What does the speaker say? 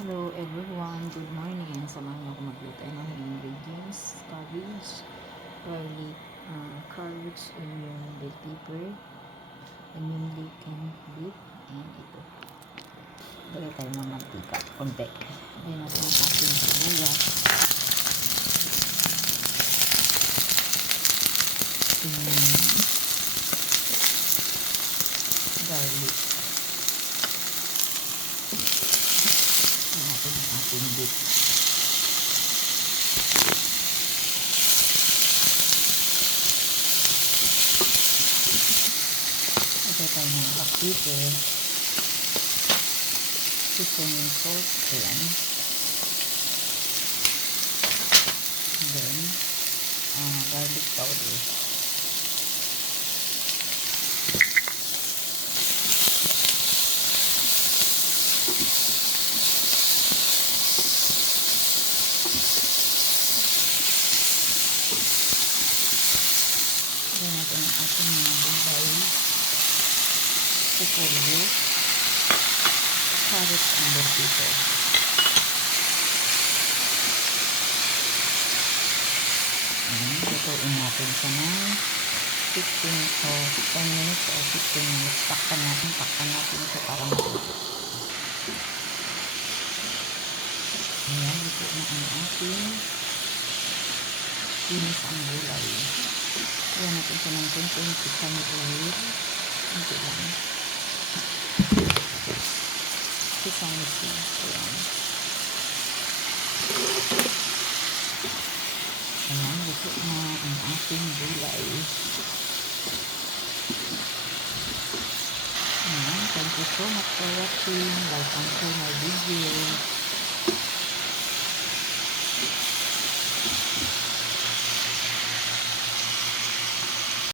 Hello everyone, good morning. Samahan niyo ako magluto ng ingredients: cabbage, garlic, carrots, onion, bell pepper, onion leek and beef, and ito. Lagay tayo ng mantika, konti. Lagay natin ang ating sibuyas, garlic, natin ang ating beef. Lagay tayo ng black pepper, seasoning salt, ayan. And then, garlic powder. Lagyan natin ang ating mga gulay, repolyo, carrots, and bell pepper. Lutuin natin siya ng 10 minutes or 15 minutes. Takpan natin siya para matuto. Ayan, luto na ang ating inis ang gulay. Ayan natin siya ng konting sesame oil. Hindi lang. Sesame seeds. Ayan. Ayan, luto na ang ating gulay. Ayan, thank you so much for watching. Like and share my video.